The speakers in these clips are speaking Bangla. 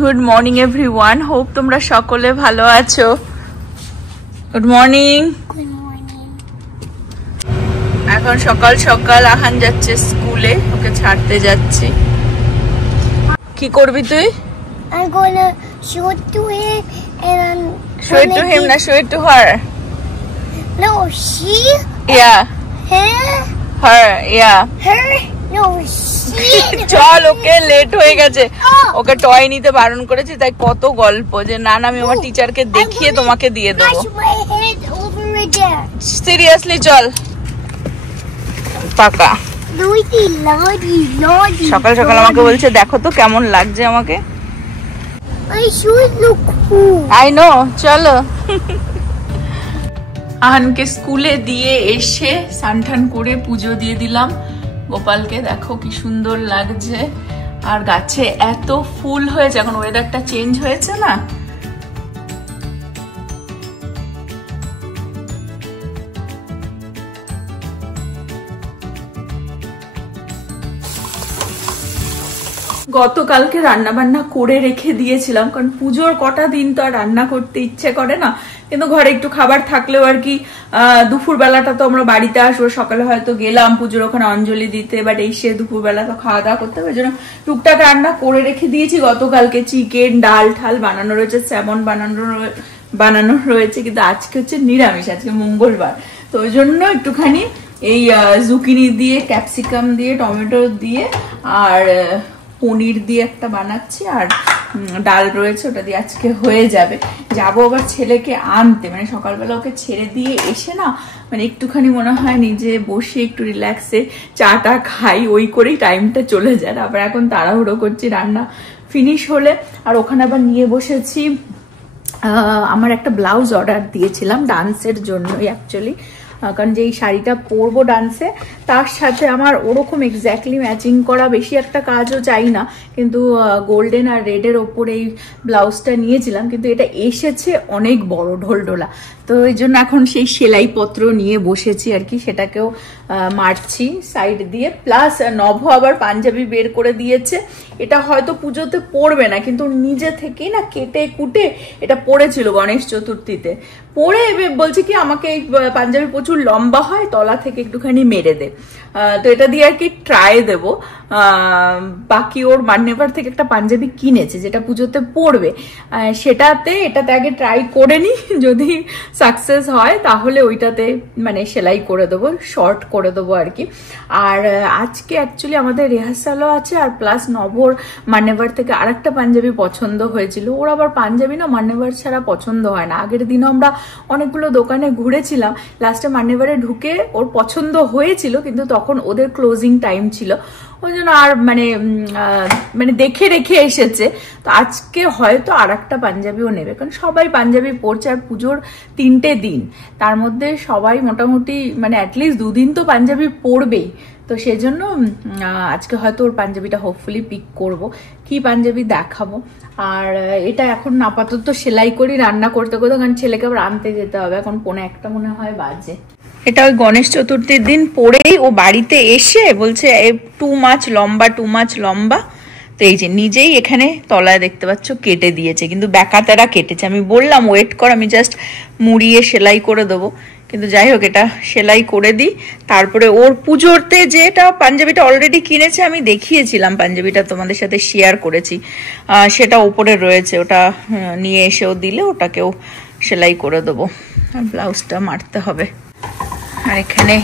গুড মর্নিং এভরিওয়ান, হোপ তোমরা সকলে ভালো আছো। Good morning. এখন সকাল সকাল আহান যাচ্ছে স্কুলে, ওকে ছাড়তে যাচ্ছি। কি করবি তুই? I'm gonna show it to him and show it to him না show it to her? No, she? Yeah. Her, yeah. Her? No, she. চল, ওকে লেট হয়ে গেছে, ওকে টয় নিতে বারণ করেছি, তাই কত গল্প যে না না আমি আমার টিচারকে দেখিয়ে তোমাকে দিয়ে দেবো। সিরিয়াসলি চল পাকা। সকাল সকাল আমাকে বলছে দেখো তো কেমন লাগছে আমাকে। I know, চলো। আহানকে স্কুলে দিয়ে এসে স্নান করে পুজো দিয়ে দিলাম গোপালকে। দেখো কি সুন্দর লাগছে, আর গাছে এত ফুল হয়েছে, এখন ওয়েদারটা চেঞ্জ হয়েছে না। গতকালকে রান্না বান্না করে রেখে দিয়েছিলাম, কারণ পুজোর কটা দিন তো আর রান্না করতে ইচ্ছে করে না, কিন্তু ঘরে একটু খাবার থাকলেও আর কি। দুপুর বেলাটা তো আমরা বাড়িতে আসবো, সকালে হয়তো গেলাম পুজোর ওখানে অঞ্জলি দিতে, বাট এসে দুপুর বেলা তো খাওয়া দাওয়া করতে হবে, জন্য টুকটাক রান্না করে রেখে দিয়েছি। গতকালকে চিকেন ডাল ঠাল বানানো রয়েছে, স্যামন বানানো রয়েছে, কিন্তু আজকে হচ্ছে নিরামিষ, আজকে মঙ্গলবার, তো ওই জন্য একটুখানি এই জুকিনি দিয়ে ক্যাপসিকাম দিয়ে টমেটো দিয়ে আর পনির দিয়ে একটা বানাচ্ছি, আর ডাল রয়েছে, ওটা দিয়ে আজকে হয়ে যাবে। যাবো আবার ছেলেকে আনতে, মানে সকালবেলা ওকে ছেড়ে দিয়ে এসে না, মানে একটুখানি মনে হয় নিজে বসে একটু রিল্যাক্সে চাটা খাই, ওই করেই টাইমটা চলে যায়। আবার এখন তাড়াহুড়ো করছি রান্না ফিনিশ হলে। আর ওখানে আবার নিয়ে বসেছি, আমার একটা ব্লাউজ অর্ডার দিয়েছিলাম ডান্সের জন্যই অ্যাকচুয়ালি, কারণ যে এই শাড়িটা পরবো ডান্সে, তার সাথে আমার ওরকম এক্স্যাক্টলি ম্যাচিং করা বেশি একটা কাজও চাই না, কিন্তু গোল্ডেন আর রেডের ওপরে এই ব্লাউজটা নিয়েছিলাম, কিন্তু এটা এসেছে অনেক বড় ঢোলঢোলা, তো এই জন্য এখন সেই সেলাইপত্র নিয়ে বসেছি আর কি, সেটাকেও মারছি সাইড দিয়ে। প্লাস নভ আবার পাঞ্জাবি বের করে দিয়েছে, এটা হয়তো পুজোতে পরবে না, কিন্তু নিজে থেকেই না কেটে কুটে এটা পরেছিল গণেশ চতুর্থীতে, পরে বলছে কি আমাকে এই পাঞ্জাবি প্রচুর লম্বা হয়, তলা থেকে একটুখানি মেরে দে, তো এটা দিয়ে আর কি ট্রাই দেবো। বাকি ওর মান্যেভার থেকে একটা পাঞ্জাবি কিনেছে যেটা পুজোতে পরবে, এটাতে আগে ট্রাই করে নি, যদি সাকসেস হয় তাহলে ওইটাতে মানে সেলাই করে দেবো, শর্ট করে দেবো আর কি। আর আজকে অ্যাকচুয়ালি আমাদের রিহার্সালও আছে, আর প্লাস নভর মান্যেভার থেকে আরেকটা পাঞ্জাবি পছন্দ হয়েছিল। ওর আবার পাঞ্জাবি না মান্যেভার ছাড়া পছন্দ হয় না। আগের দিনও আমরা অনেকগুলো দোকানে ঘুরেছিলাম, লাস্টে মান্যেভারে ঢুকে ওর পছন্দ হয়েছিল, কিন্তু তখন ওদের ক্লোজিং টাইম ছিল, ওই জন্য আর মানে দেখে রেখে এসেছে। তো আজকে হয়তো আর একটা পাঞ্জাবিও নেবে, কারণ সবাই পাঞ্জাবি পরছে, আর পুজোর 3টে দিন, তার মধ্যে সবাই মোটামুটি মানে অ্যাটলিস্ট 2 দিন তো পাঞ্জাবি পরবেই, তো সেজন্য আজকে হয়তো ওর পাঞ্জাবিটা হোপফুলি পিক করব। কি পাঞ্জাবি দেখাবো। আর এটা এখন আপাতত সেলাই করি রান্না করতে করতে, কারণ ছেলেকে আবার আনতে যেতে হবে, এখন 1:45 মনে হয় বাজে। এটা ওই গণেশ চতুর্থীর দিন পরেই ও বাড়িতে এসে বলছে টু মাছ লম্বা, তো এই যে নিজেই এখানে তলায় দেখতে পাচ্ছ কেটে দিয়েছে, কিন্তু ব্যাকাতেরা কেটেছে। আমি বললাম ওয়েট কর, আমি জাস্ট মুড়িয়ে সেলাই করে দেবো, কিন্তু যাই হোক এটা সেলাই করে দিই। তারপরে ওর পুজোতে যেটা পাঞ্জাবিটা অলরেডি কিনেছে, আমি দেখিয়েছিলাম পাঞ্জাবিটা, তোমাদের সাথে শেয়ার করেছি, সেটা ওপরে রয়েছে, ওটা নিয়ে এসেও দিলে ওটাকেও সেলাই করে দেবো। আর ব্লাউজটা মারতে হবে। আর এখানে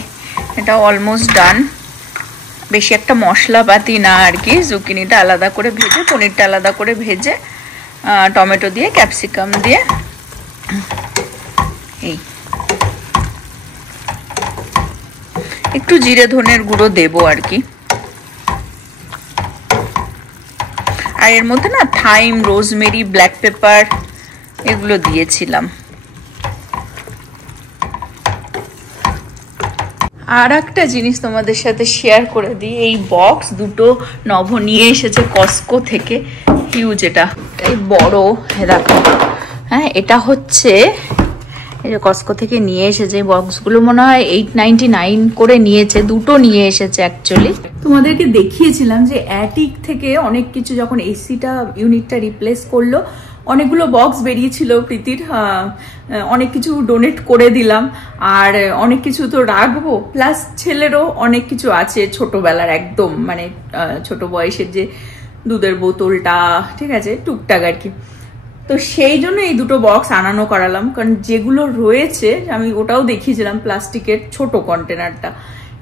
এটা অলমোস্ট ডান, বেশি একটা মশলাপাতি না আর কি। জুকিনিটা আলাদা করে ভেজে, পনিরটা আলাদা করে ভেজে, টমেটো দিয়ে ক্যাপসিকাম দিয়ে এই একটু জিরে ধনের গুঁড়ো দেবো আর কি। আর এর মধ্যে না থাইম, রোজমেরি, ব্ল্যাক পেপার এগুলো দিয়েছিলাম। আর একটা জিনিস তোমাদের সাথে শেয়ার করে দিই, এই বক্স দুটো নভ নিয়ে এসেছে কস্কো থেকে, হিউজ, এটা বড়, দেখো। হ্যাঁ, এটা হচ্ছে এই যে কস্কো থেকে নিয়ে এসেছে বক্সগুলো, মনে হয় 899 করে নিয়েছে, দুটো নিয়ে এসেছে অ্যাকচুয়ালি। তোমাদেরকে দেখিয়েছিলাম যে অ্যাটিক থেকে অনেক কিছু, যখন এসিটা ইউনিটটা রিপ্লেস করলো অনেকগুলো বক্স বেরিয়েছিল প্রীতির, অনেক কিছু ডোনেট করে দিলাম, আর অনেক কিছু তো রাখবো, প্লাস ছেলেরও অনেক কিছু আছে ছোটবেলার, একদম মানে ছোট বয়সের, যে দুধের বোতলটা, ঠিক আছে, টুকটাক আর কি। তো সেই জন্য এই দুটো বক্স আনানো করালাম, কারণ যেগুলো রয়েছে আমি ওটাও দেখিয়েছিলাম, প্লাস্টিকের ছোট কন্টেনারটা,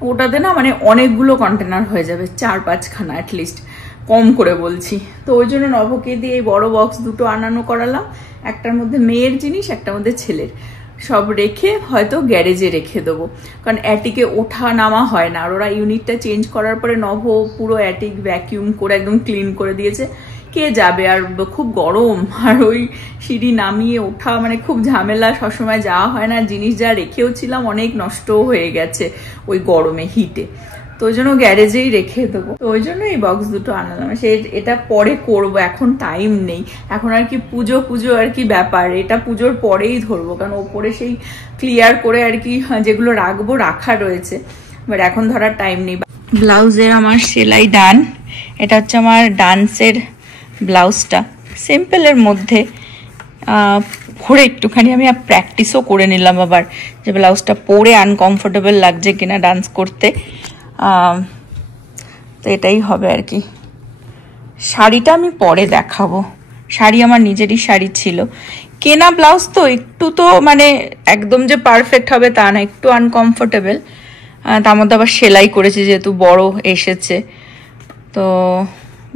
ওটাতে না মানে অনেকগুলো কন্টেনার হয়ে যাবে, 4-5খানা অ্যাটলিস্ট, কম করে বলছি। তো ওই জন্য নভকে দিয়ে এই বড় বক্স দুটো আনানো করালাম, একটার মধ্যে মেয়ের জিনিস, একটার মধ্যে ছেলের, সব রেখে হয়তো গ্যারেজে রেখে দেবো, কারণ অ্যাটিকে ওঠা নামা হয় না। আর ওরা ইউনিটটা চেঞ্জ করার পরে নভ পুরো অ্যাটিক ভ্যাকিউম করে একদম ক্লিন করে দিয়েছে, কে যাবে, আর খুব গরম, আর ওই সিঁড়ি নামিয়ে ওঠা মানে খুব ঝামেলা, সবসময় যাওয়া হয় না, জিনিস যা রেখেও ছিলাম অনেক নষ্টও হয়ে গেছে ওই গরমে, হিটে, তো ওই জন্য গ্যারেজেই রেখে দেবো। তো ওই জন্য এই বক্স দুটো আনালাম, এটা পরে করব, এখন টাইম নেই, এখন আর কি পুজো আর কি ব্যাপার, এটা পুজোর পরেই ধরবো, কারণ ওপরে সেই ক্লিয়ার করে আর কি যেগুলো রাখবো রাখা রয়েছে, বাট এখন ধরার টাইম নেই। ব্লাউজের আমার সেলাই ডান, এটা হচ্ছে আমার ডান্সের ব্লাউজটা, সিম্পলের মধ্যে পরে একটুখানি আমি প্র্যাকটিসও করে নিলাম আবার, যে ব্লাউজটা পরে আনকমফোর্টেবল লাগছে কিনা ডান্স করতে, তো এটাই হবে আর কি। শাড়িটা আমি পরে দেখাবো, শাড়ি আমার নিজেরই শাড়ি ছিল, কেনা ব্লাউজ তো একটু তো মানে একদম যে পারফেক্ট হবে তা না, একটু আনকমফোর্টেবল, তার মধ্যে আবার সেলাই করেছি যেহেতু বড় এসেছে, তো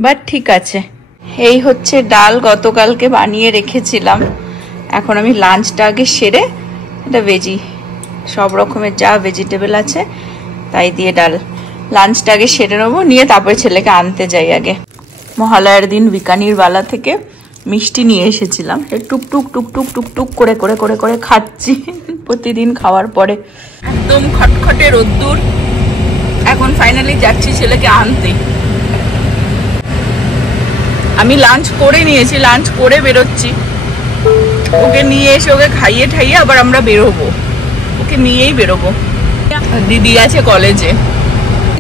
বাট ঠিক আছে। এই হচ্ছে ডাল, গতকালকে বানিয়ে রেখেছিলাম, এখন আমি লাঞ্চটা আগে সেরে, এটা ভেজি সব রকমের যা ভেজিটেবল আছে তাই দিয়ে ডাল, লাঞ্চটা আগে সেরে নেবো, নিয়ে তারপরে ছেলেকে আনতে যাই আগে। মহালয়ার দিন বিকানির বালা থেকে মিষ্টি নিয়ে এসেছিলাম, টুকটুক টুকটুক টুকটুক করে করে করে করে খাচ্ছি প্রতিদিন খাওয়ার পরে, একদম খটখটে রোদ্দুর। এখন ফাইনালি যাচ্ছি ছেলেকে আনতে। আমি লাঞ্চ করে নিয়েছি, লাঞ্চ করে বেরোচ্ছি, ওকে নিয়ে এসে ওকে খাইয়ে ঠাইয়ে আবার আমরা বেরোবো, ওকে নিয়েই বেরোবো। দিদি আছে কলেজে,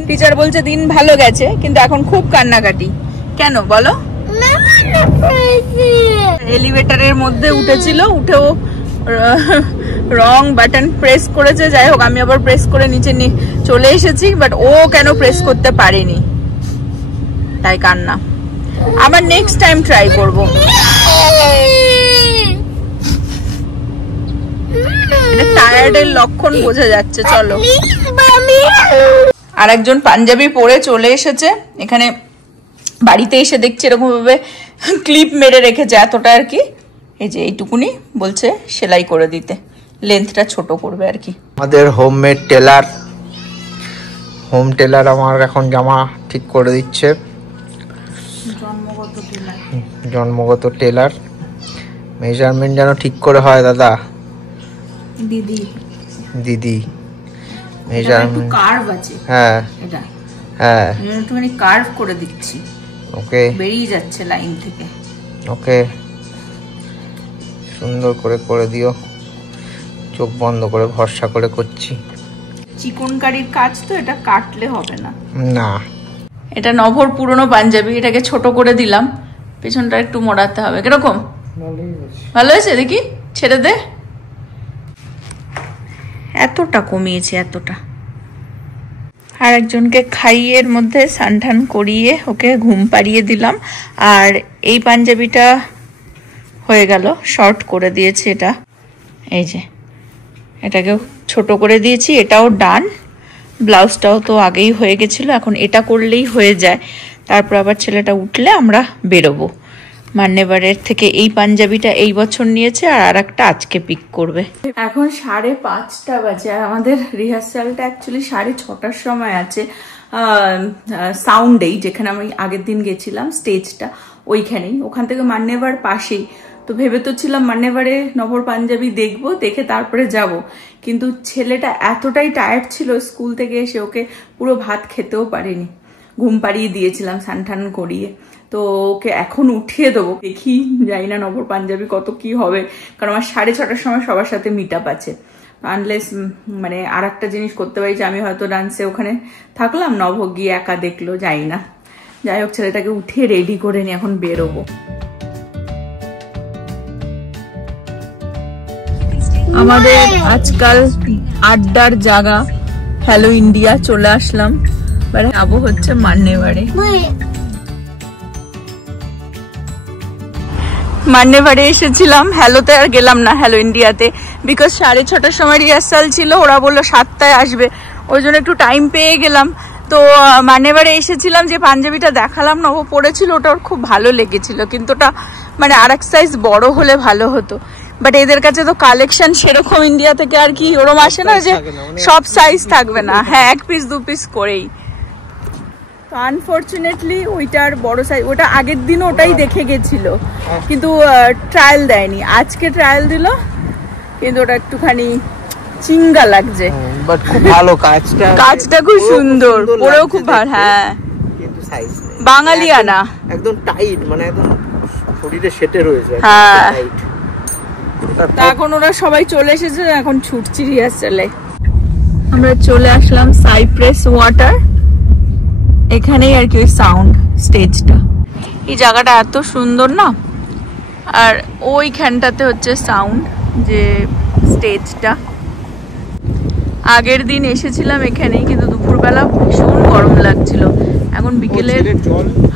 টিচার বলছে দিন ভালো গেছে, কিন্তু এখন খুব কান্নাকাটি, কেন বলো? এলিভেটরের মধ্যে উঠেছিল, উঠেও রং বাটন প্রেস করেছে, যাই হোক আমি আবার প্রেস করে নিচে চলে এসেছি, বাট ও কেন প্রেস করতে পারেনি, তাই কান্না। আবার নেক্সট টাইম ট্রাই করবো। টায়ার্ডের লক্ষণ বোঝা যাচ্ছে। চলো, আর একজন পাঞ্জাবি পরে চলে এসেছে এখানে, বাড়িতে এসে দেখছি এরকম ভাবে ক্লিপ মেরে রেখেছে এতটা আর কি, এই যে এইটুকুনি বলছে সেলাই করে দিতে, লেন্থটা ছোট করবে আর কি। আমাদের হোমমেড টেলার আমার এখন জামা ঠিক করে দিচ্ছে, জন্মগত টেলার, মেজারমেন্ট যেন ঠিক করে হয় দাদা, দিদি মেজারমেন্ট কার্ভ আছে, হ্যাঁ এটা হ্যাঁ একটুখানি কার্ভ করে দিচ্ছি, ওকে বেরিয়ে যাচ্ছে লাইন থেকে, ওকে সুন্দর করে করে দিও, চোখ বন্ধ করে ভরসা করে করছি, চিকনকারির কাজ তো, এটা কাটলে হবে না। না, এটা নভর পুরনো পাঞ্জাবি, এটাকে ছোট করে দিলাম, পেছনটা একটু মোড়াতে হবে, কিরকম ভালো হয়েছে দেখি, ছেড়ে দে, এতটা কমিয়েছে এতটা। আর একজনকে খাইয়ের মধ্যে সানঠান করিয়ে ওকে ঘুম পাড়িয়ে দিলাম, আর এই পাঞ্জাবিটা হয়ে গেল, শর্ট করে দিয়েছি এটা, এই যে এটাকে ছোট করে দিয়েছি, এটাও ডান, ব্লাউজটাও তো আগেই হয়ে গেছিল, এখন এটা করলেই হয়ে যায়, তারপর আবার ছেলেটা উঠলে আমরা বেরোবো। মান্যেবারের থেকে এই পাঞ্জাবিটা এই বছর নিয়েছে, আর আরেকটা আজকে পিক করবে। এখন 5:30 বাজে, আর আমাদের রিহার্সালটা অ্যাকচুয়ালি 6:30টার সময় আছে, সাউন্ডেই, যেখানে আমি আগের দিন গেছিলাম স্টেজটা ওইখানেই, ওখান থেকে মান্যেবার পাশেই, তো ভেবে তো ছিলাম মান্যেবারে নভর পাঞ্জাবি দেখবো, দেখে তারপরে যাব, কিন্তু ছেলেটা এতটাই টায়ার্ড ছিল স্কুল থেকে এসে, ওকে পুরো ভাত খেতেও পারেনি, ঘুম পাড়িয়ে দিয়েছিলাম স্নান টান করিয়ে। তো ওকে এখন উঠিয়ে দেবো, দেখি যাই না নবর পাঞ্জাবি কত কি হবে, কারণ আমার 6:30টার সময় সবার সাথে মিট আপ আছে। আনলেস মানে আর একটা জিনিস করতে পারি যে আমি হয়তো ডান্সে ওখানে থাকলাম, নব গিয়ে একা দেখলো, যাই না। যাই হোক, ছেলেটাকে উঠিয়ে রেডি করে নিয়ে এখন বেরোবো। আমাদের আজকাল আড্ডার জায়গা হ্যালো ইন্ডিয়া চলে আসলাম, এবারে যাবো হচ্ছে মান্যেবাড়ে। মান্যেবাড়ে এসেছিলাম, হ্যালোতে আর গেলাম না, হ্যালো ইন্ডিয়াতে, বিকজ 6:30টার সময় রিহার্সাল ছিল, ওরা বললো 7টায় আসবে, ওই জন্য একটু টাইম পেয়ে গেলাম। তো মান্যেবাড়ে এসেছিলাম, যে পাঞ্জাবিটা দেখালাম না ও পড়েছিল, ওটা ওর খুব ভালো লেগেছিল, কিন্তু ওটা মানে আর এক সাইজ বড় হলে ভালো হতো। বাট এদের কাছে তো কালেকশন সেরকম ইন্ডিয়া থেকে আর কি ওরম আসে না যে সব সাইজ থাকবে না, হ্যাঁ 1 পিস 2 পিস করেই। তো আনফরচুনেটলি ওইটার বড় সাইজ, ওটা আগের দিন ওটাই দেখে গেছিল, কিন্তু ট্রায়াল দেয়নি, আজকে ট্রায়াল দিল, কিন্তু ওটা একটুখানি চিঙ্গা লাগছে, বাট খুব ভালো কাজটা, কাজটা খুব সুন্দর, পরেও খুব ভালো, হ্যাঁ কিন্তু সাইজ নেই, বাঙালিয়ানা একদম টাইট, মানে একদম শরীরে সেটে রয়েছে, হ্যাঁ। টাইট। এখন ওরা সবাই চলে এসেছে, এখন ছুটছি রিহার্সালে। আমরা চলে আসলাম সাইপ্রেস ওয়াটার, এখানেই আর কি ওই সাউন্ড স্টেজটা। এই জায়গাটা এত সুন্দর না, আর ওইখানটাতে হচ্ছে সাউন্ড যে স্টেজটা। আগের দিন এসেছিলাম এখানেই, কিন্তু দুপুরবেলা ভীষণ গরম লাগছিল, এখন বিকেলের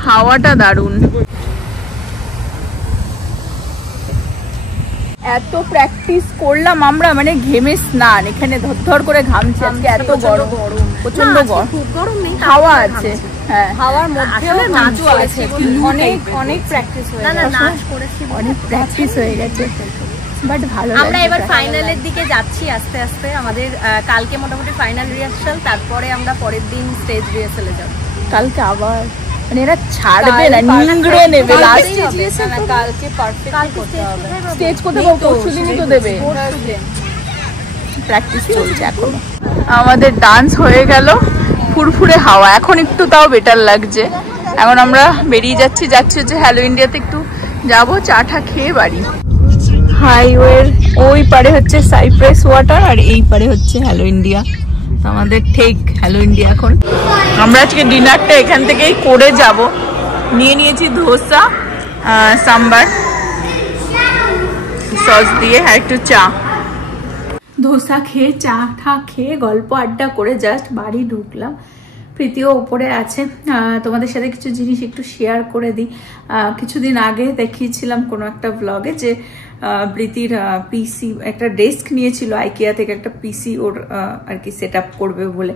হাওয়াটা দারুণ। এত প্র্যাকটিস করলাম আমরা, মানে ঘেমে স্নান, এখানে ধর করে ঘামছে, আজকে এত গরম, প্রচন্ড গরম, খুব গরম নেই, হাওয়া আছে, হ্যাঁ হাওয়ার মধ্যেও নাচও আছে, অনেক অনেক প্র্যাকটিস হয়ে গেছে, না নাচ করেছি, অনেক প্র্যাকটিস হয়ে গেছে, বাট ভালো। আমরা এবার ফাইনালের দিকে যাচ্ছি আস্তে আস্তে, আমাদের কালকে মোটামুটি ফাইনাল রিহার্সাল, তারপরে আমরা পরের দিন স্টেজ রিহার্সালে যাব। কালকে আবার মানে এরা ছাড়বে না, নিংড়ে নেবে লাস্ট, কালকে পারফেক্ট করতে হবে। স্টেজ কোথায় পরশুদিনই তো দেবে, প্র্যাকটিস চলছে এখনো। আমাদের ডান্স হয়ে গেল, ফুরফুরে হাওয়া, এখন একটু তাও বেটার লাগছে। এখন আমরা বেরিয়ে যাচ্ছি হচ্ছে হ্যালো ইন্ডিয়াতে, একটু যাবো চা টা খেয়ে বাড়ি। হাইওয়ের ওই পারে হচ্ছে সাইপ্রেস ওয়াটার, আর এই পারে হচ্ছে হ্যালো ইন্ডিয়া। আমাদের ঠিক হ্যালো ইন্ডিয়া। এখন আমরা আজকে ডিনারটা এখান থেকেই করে যাব। নিয়ে নিয়েছি ধোসা, সাম্বার সস দিয়ে, আর একটু চা। ধোসা খেয়ে চা ঠা খেয়ে গল্প আড্ডা করে জাস্ট বাড়ি ঢুকলাম। প্রীতিও ওপরে আছে, তোমাদের সাথে কিছু জিনিস একটু শেয়ার করে দিই। কিছুদিন আগে দেখিয়েছিলাম কোনো একটা ব্লগে যে প্রীতির পিসি একটা ডেস্ক নিয়েছিল আইকিয়া থেকে, একটা পিসি ওর আর কি সেট আপ করবে বলে।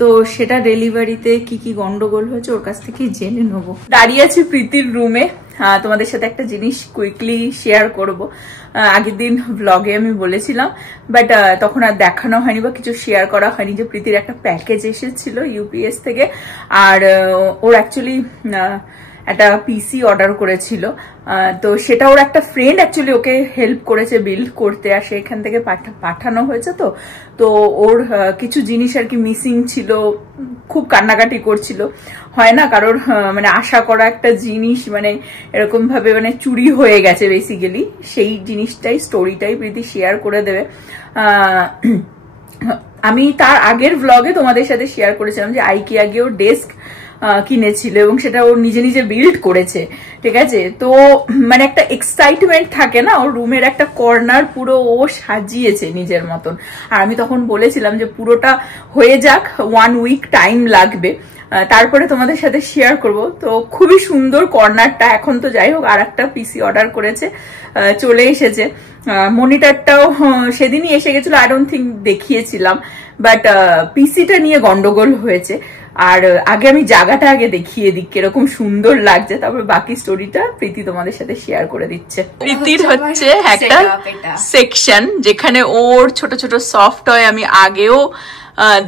তো সেটা ডেলিভারিতে কি কি গন্ডগোল হয়েছে ওর কাছ থেকে জেনে নেবো। দাঁড়িয়ে আছি প্রীতির রুমে, তোমাদের সাথে একটা জিনিস কুইকলি শেয়ার করব। আগের দিন ব্লগে আমি বলেছিলাম, বাট তখন আর দেখানো হয়নি বা কিছু শেয়ার করা হয়নি, যে প্রীতির একটা প্যাকেজ এসেছিল ইউপিএস থেকে, আর ওর অ্যাকচুয়ালি একটা পিসি অর্ডার করেছিল। তো সেটা ওর একটা ফ্রেন্ড অ্যাকচুয়ালি ওকে হেল্প করেছে বিল্ড করতে, আর সেখান থেকে পাঠানো হয়েছে। তো ওর কিছু জিনিস আর কি মিসিং ছিল, খুব কান্নাকাটি করছিল। হয় না কারোর মানে আশা করা একটা জিনিস মানে এরকম ভাবে মানে চুরি হয়ে গেছে বেসিক্যালি, সেই জিনিসটাই স্টোরিটাই প্রীতি শেয়ার করে দেবে। আমি তার আগের ব্লগে তোমাদের সাথে শেয়ার করেছিলাম যে আইকিয়া গিয়ে ওর ডেস্ক কিনেছিল এবং সেটা ও নিজে নিজে বিল্ড করেছে, ঠিক আছে। তো মানে একটা এক্সাইটমেন্ট থাকে না, ওর রুমের একটা কর্নার পুরো ও সাজিয়েছে নিজের মতন। আর আমি তখন বলেছিলাম যে পুরোটা হয়ে যাক, 1 উইক টাইম লাগবে, তারপরে তোমাদের সাথে শেয়ার করব। তো খুবই সুন্দর কর্নারটা। এখন তো যাই হোক আর একটা পিসি অর্ডার করেছে, চলে এসেছে। মনিটরটাও সেদিনই এসে গেছিল, আই ডোন্ট থিঙ্ক দেখিয়েছিলাম, বাট পিসিটা নিয়ে গন্ডগোল হয়েছে। আর আগে আমি জায়গাটা আগে দেখিয়ে দিই কিরকম সুন্দর লাগছে, তারপর বাকি স্টোরিটা প্রীতি তোমাদের সাথে শেয়ার করে দিচ্ছে। প্রীতির হচ্ছে একটা সেকশন যেখানে ওর ছোট ছোট সফট টয় আমি আগেও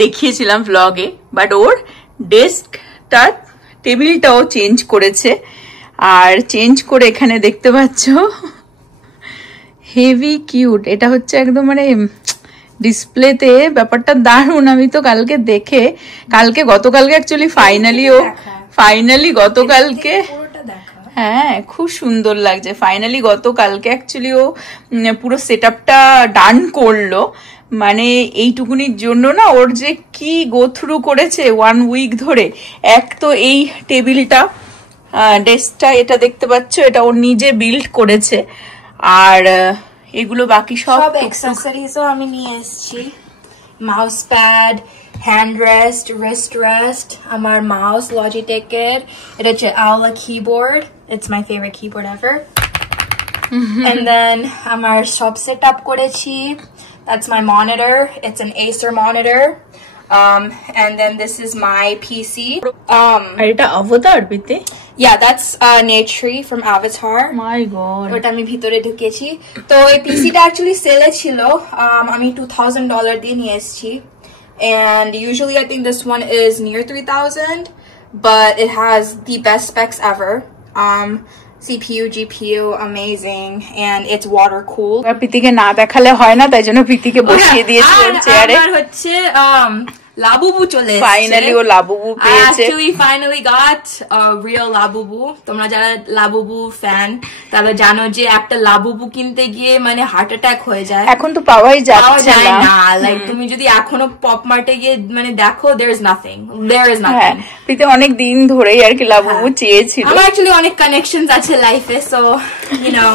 দেখিয়েছিলাম ব্লগে, বাট ওর ডেস্কটা টেবিলটাও চেঞ্জ করেছে। আর চেঞ্জ করে এখানে দেখতে পাচ্ছ হেভি কিউট, এটা হচ্ছে একদম মানে ডিসপ্লেতে ব্যাপারটা দারুণ। আমি তো কালকে গতকালকে অ্যাকচুয়ালি ফাইনালি ও ফাইনালি গতকালকে হ্যাঁ খুব সুন্দর লাগছে। ফাইনালি গতকালকে অ্যাকচুয়ালি ও পুরো সেট আপটা ডান করলো, মানে এইটুকুনির জন্য না ওর যে কি গো থ্রু করেছে 1 উইক ধরে। এক তো এই টেবিলটা ডেস্কটা এটা দেখতে পাচ্ছ, এটা ওর নিজে বিল্ড করেছে, আর এগুলো বাকি সব অ্যাক্সেসরিজও আমি নিয়ে এসেছি। Mouse pad, hand rest, wrist rest, আমার মাউস লজিটেকের, এটা হচ্ছে Aula keyboard, it's my favourite keyboard ever. And then আমার সব সেট আপ করেছি। That's my monitor. It's an Acer monitor. And then this is my PC. আর এটা অবতার বিতে Yeah, that's Natri from Avatar. My god, ওটা আমি ভিতরে ঢুকেছি। তো এই পিসিটা অ্যাকচুয়ালি সেলে ছিল, আমি $2,000 দিয়ে নিয়ে এসেছি। And usually I think this one is near 3,000, but it has the best specs ever. CPU, GPU, amazing, and it's water cooled. প্রীতিকে না দেখালে হয় না, তাই জন্য প্রীতিকে বসিয়ে দিয়েছি ওর চেয়ারে। আর হচ্ছে লাবুবু চলে এসেছে। ফাইনালি ও লাবুবু পেয়েছে। Actually finally got a real Labubu. তোমরা যারা লাবুবু ফ্যান তারা জানো যে একটা লাবুবু কিনতে গিয়ে মানে হার্ট অ্যাটাক হয়ে যায়। এখন তো পাওয়াই যাচ্ছে না। লাইক তুমি যদি এখনো পপ মার্টে গিয়ে মানে দেখো there is nothing. প্রীতি অনেক দিন ধরেই আর কি লাবুবু চেয়েছিল। আমার অ্যাকচুয়ালি অনেক কানেকশনস আছে লাইফে, সো ইউ নো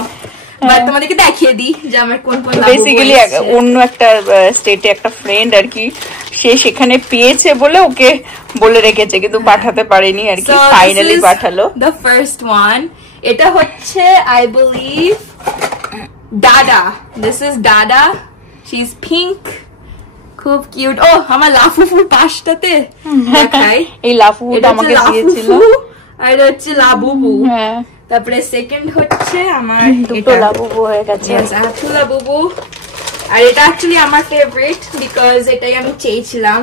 বাট তোমাদেরকে দেখিয়ে দিই যে আমার কোন কোন লাবুবু। বেসিক্যালি অন্য একটা স্টেটে একটা ফ্রেন্ড আর কি, সে সেখানে পেয়েছে বলে ওকে বলে রেখেছে, কিন্তু পাঠাতে পারেনি আর কি, ফাইনালি পাঠালো। দ্য ফার্স্ট ওয়ান, এটা হচ্ছে আই বিলিভ দাদা। দিস ইজ দাদা, শি ইজ পিঙ্ক, খুব কিউট। ও আমার লাফুফুর পাশটাতে দেখাই, এই লাফুটা আমাকে দিয়েছিল, আর এটা হচ্ছে লাবুবু। হ্যাঁ, তারপরে সেকেন্ড হচ্ছে আমার দুটো লাবুবু হয়ে গেছে, লাবুবু। আর এটা অ্যাকচুয়ালি আমার ফেভারিট বিকজ এটাই আমি চেয়েছিলাম,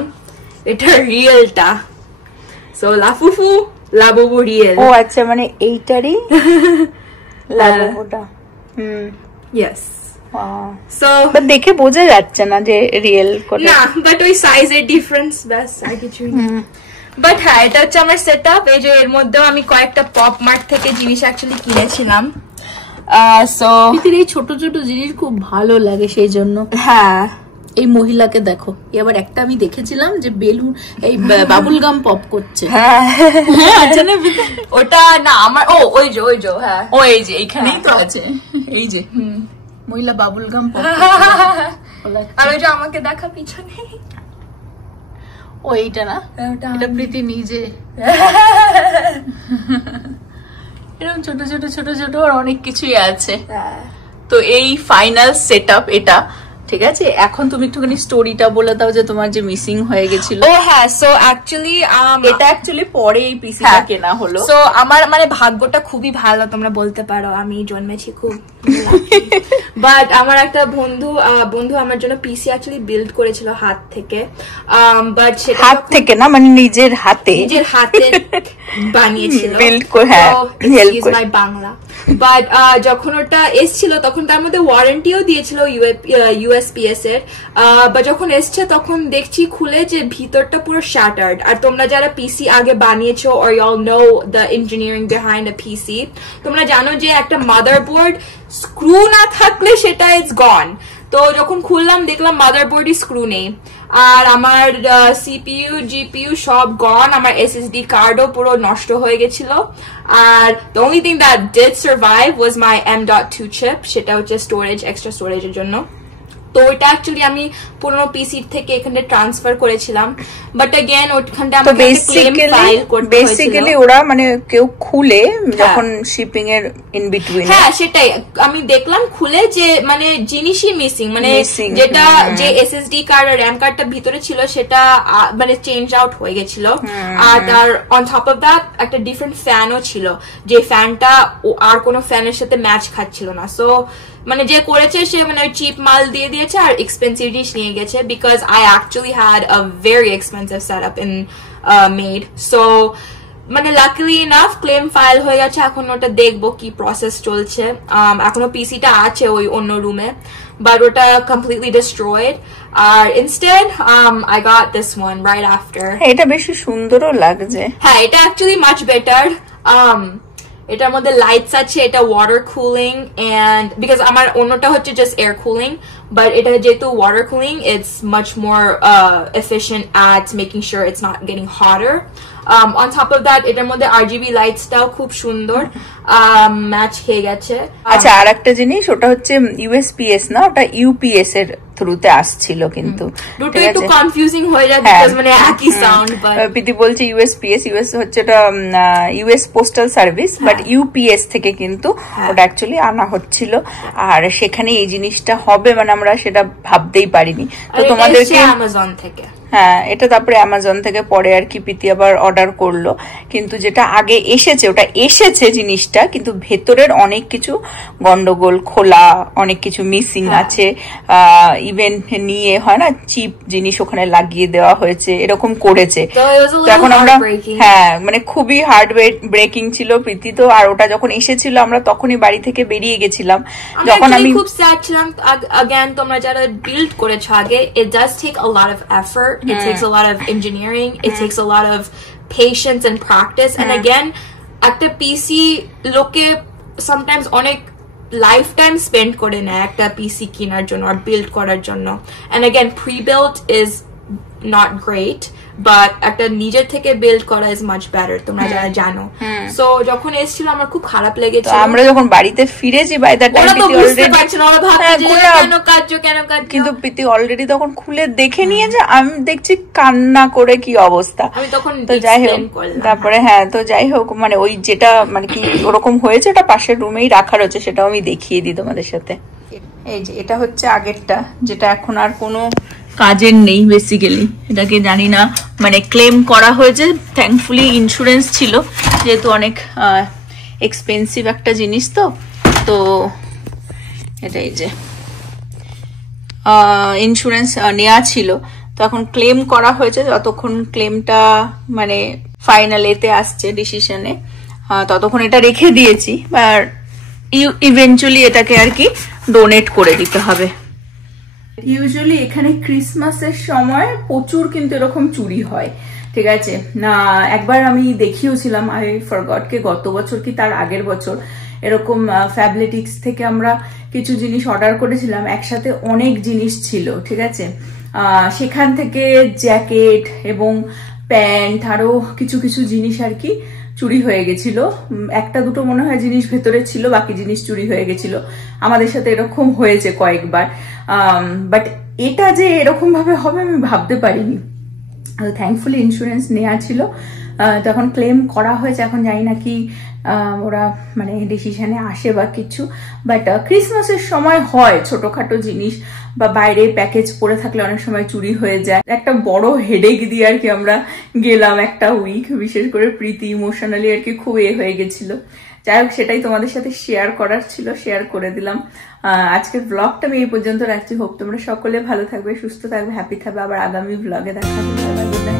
এটা রিয়েলটা। So Lafufu Labubu real. ও আচ্ছা, মানে এইটারই লাবুবুটা। ইয়েস। সো বাট দেখে বোঝা যাচ্ছে না যে রিয়েল করে না, বাট ওই সাইজের ডিফারেন্স ব্যাস, আর কিছুই না। বাট হ্যাঁ, এটা হচ্ছে আমার সেট আপ। এই যে এর মধ্যেও আমি কয়েকটা পপ মার্ট থেকে জিনিস অ্যাকচুয়ালি কিনেছিলাম। সো এই ছোট ছোট জিনিস খুব ভালো লাগে, সেই জন্য। হ্যাঁ, এই মহিলাকে দেখো, এবার একটা আমি দেখেছিলাম যে বেলুন এই বাবুল গাম পপ করছে। আচ্ছা না, ওটা না আমার, ওই যে হ্যাঁ, ও এই যে এইখানেই তো আছে, এই যে মহিলা বাবুল গাম পপ। আর ওই যে আমাকে দেখা পিছনে, ও এইটা না, এটা প্রীতি নিজে এরকম ছোট ছোট ছোট ছোট আর অনেক কিছুই আছে। তো এই ফাইনাল সেট আপ এটা, ঠিক আছে। এখন তুমি একটুখানি স্টোরিটা বলে দাও যে তোমার যে মিসিং হয়ে গেছিল। ও হ্যাঁ, সো অ্যাকচুয়ালি এটা অ্যাকচুয়ালি পরে এই পিসিটা কেনা হলো। সো আমার মানে ভাগ্যটা খুবই ভালো, তোমরা বলতে পারো আমি জন্মেছি খুব। বাট আমার একটা বন্ধু আমার জন্য পিসি অ্যাকচুয়ালি বিল্ড করেছিল হাত থেকে। বাট সেটা হাত থেকে না, মানে নিজের হাতে বানিয়েছিল, বিল্ড করে। হ্যাঁ, হেল্প করে বাংলা। বাট যখন ওটা এসছিল তখন তার মধ্যে ওয়ারেন্টিও দিয়েছিল USPS এর। বা যখন এসছে তখন দেখছি খুলে যে ভিতরটা পুরো শ্যাটার্ড। আর তোমরা যারা পিসি আগে বানিয়েছো, or y'all know the engineering behind a PC, তোমরা জানো যে একটা মাদারবোর্ড স্ক্রু না থাকলে সেটা ইটস গন। তো যখন খুললাম দেখলাম মাদারবোর্ডই স্ক্রু নেই, আর আমার CPU GPU সব গন, আমার SSD কার্ডও পুরো নষ্ট হয়ে গেছিল। আর the only thing that did survive was my M.2 chip, সেটা হচ্ছে স্টোরেজ, এক্সট্রা স্টোরেজের জন্য। তো ওইটা অ্যাকচুয়ালি আমি পুরনো পিসি থেকে এখানে ট্রান্সফার করেছিলাম, বাট अगेन ওখানটা আমাকে ক্লেম ফাইল করতে হয়েছিল। বেসিক্যালি ওরা মানে কেউ খুলে যখন শিপিং এর ইন বিটুইন, হ্যাঁ সেটাই আমি দেখলাম খুলে যে মানে জিনিসই মিসিং, মানে যেটা যে SSD কার্ড আর RAM কার্ডটা ভিতরে ছিল সেটা মানে চেঞ্জ আউট হয়ে গেছিল। আর তার অন টপ অফ দ্যাট একটা ডিফারেন্ট ফ্যানও ছিল, যে ফ্যানটা আর কোনো ফ্যানের সাথে ম্যাচ খাচ্ছিল না। সো মানে যে করেছে সে মানে চিপ মাল দিয়ে দিয়েছে আর এক্সপেন্সিভ জিনিস নিয়ে গেছে, because I actually had a very expensive setup in made. So মানে লাকিলি ইনাফ ক্লেম ফাইল হয়ে গেছে, এখন ওটা দেখবো কি প্রসেস চলছে। এখনো পিসিটা আছে ওই অন্য রুমে, বাট ওটা কমপ্লিটলি ডিস্ট্রয়েড। আর instead I got this one right after. এটা বেশি সুন্দরও লাগছে। হ্যাঁ, এটা অ্যাকচুয়ালি মাচ বেটার। এটার মধ্যে লাইটস আছে, এটা ওয়াটার কুলিং, এন্ড বিকজ আমার অন্যটা হচ্ছে জাস্ট এয়ার কুলিং, বাট এটা যেহেতু water cooling, it's much more efficient at making sure it's not getting hotter. On top of that এটার মধ্যে RGB লাইটসটাও খুব সুন্দর ম্যাচ খেয়ে গেছে। আচ্ছা, আর একটা জিনিস, ওটা হচ্ছে USPS না, ওটা UPS এর থ্রুতে আসছিল, কিন্তু দুটো একটু কনফিউজিং হয়ে যায় বিকজ মানে একই সাউন্ড। প্রীতি বলছে USPS, US হচ্ছে এটা US postal service, but UPS থেকে কিন্তু ওটা অ্যাকচুয়ালি আনা হচ্ছিল। আর সেখানে এই জিনিসটা হবে মানে আমরা সেটা ভাবতেই পারিনি। তো তোমাদেরকে অ্যামাজন থেকে, হ্যাঁ, এটা তারপরে অ্যামাজন থেকে পরে আর কি প্রীতি আবার অর্ডার করলো, কিন্তু যেটা আগে এসেছে ওটা এসেছে জিনিসটা, কিন্তু ভেতরের অনেক কিছু গন্ডগোল, খোলা অনেক কিছু মিসিং আছে। ইভেন নিয়ে হয় না চিপ জিনিস ওখানে লাগিয়ে দেওয়া হয়েছে, এরকম করেছে। এখন আমরা হ্যাঁ মানে খুবই হার্ড ব্রেকিং ছিল প্রীতি তো। আর ওটা যখন এসেছিল আমরা তখনই বাড়ি থেকে বেরিয়ে গেছিলাম, যখন আমি খুব স্যাড ছিলাম। अगेन তোমরা যারা বিল্ড করেছো আগে, it does take a lot of effort, it takes a lot of engineering, it takes a lot of patience and practice, and again একটা পিসি লোকে sometimes অনেক লাইফ টাইম স্পেন্ড করে নেয় একটা পিসি কেনার জন্য আর বিল্ড করার জন্য। and again pre-built is not great, but একটা নিজের থেকে বিল্ড করা ইজ মাচ বেটার, তোমরা যারা জানো। সো যখন এসেছিল আমার খুব খারাপ লেগেছিল। আমরা যখন বাড়িতে ফিরেছি by that time Preeti already পারছিল, ওরা ভাবছে যে কেন কাজ, কিন্তু প্রীতি অলরেডি তখন খুলে দেখে নিয়ে যে আমি দেখছি কান্না করে কি অবস্থা। আমি তখন তো যাই হোক, তারপরে হ্যাঁ, তো যাই হোক মানে ওই যেটা মানে কি ওরকম হয়েছে ওটা পাশের রুমেই রাখা রয়েছে, সেটাও আমি দেখিয়ে দিই তোমাদের সাথে। এই যে এটা হচ্ছে আগেরটা, যেটা এখন আর কোনো কাজের নেই বেসিক্যালি। এটাকে জানি না মানে ক্লেম করা হয়েছে, থ্যাঙ্কফুলি ইন্স্যুরেন্স ছিল, যেহেতু অনেক এক্সপেন্সিভ একটা জিনিস তো। তো এটাই যে ইন্স্যুরেন্স নেওয়া ছিল, তো এখন ক্লেম করা হয়েছে। যতক্ষণ ক্লেমটা মানে ফাইনাল এতে আসছে ডিসিশনে, ততক্ষণ এটা রেখে দিয়েছি, আর ইভেন্চুয়ালি এটাকে আর কি ডোনেট করে দিতে হবে। ইউজুয়ালি এখানে ক্রিসমাসের সময় প্রচুর কিন্তু এরকম চুরি হয়, ঠিক আছে না। একবার আমি দেখিয়েছিলাম, আই ফরগট কে গত বছর কি তার আগের বছর, এরকম ফ্যাবলেটিক্স থেকে আমরা কিছু জিনিস অর্ডার করেছিলাম, একসাথে অনেক জিনিস ছিল, ঠিক আছে। সেখান থেকে জ্যাকেট এবং প্যান্ট আরো কিছু কিছু জিনিস আর কি চুরি হয়ে গেছিল। একটা দুটো মনে হয় জিনিস ভেতরে ছিল, বাকি জিনিস চুরি হয়ে গেছিল। আমাদের সাথে এরকম হয়েছে কয়েকবার, বাট এটা যে এরকম ভাবে হবে আমি ভাবতে পারিনি। থ্যাঙ্কফুলি ইন্স্যুরেন্স নেওয়া ছিল, তখন ক্লেম করা হয়েছে। এখন জানি না কি ওরা মানে ডিসিশনে আসে বা কিছু, বাট ক্রিসমাসের সময় হয় ছোটখাটো জিনিস বা বাইরে প্যাকেজ পড়ে থাকলে অনেক সময় চুরি হয়ে যায়। একটা বড় হেডেক দিয়ে আর কি আমরা গেলাম একটা উইক, বিশেষ করে প্রীতি ইমোশনালি আর কি খুব হয়ে গেছিল। যাই হোক, সেটাই তোমাদের সাথে শেয়ার করার ছিল, শেয়ার করে দিলাম। আজকের ব্লগটা আমি এই পর্যন্ত রাখছি। হোপ তোমরা সকলে ভালো থাকবে, সুস্থ থাকবে, হ্যাপি থাকবে। আবার আগামী ব্লগে দেখা হবে।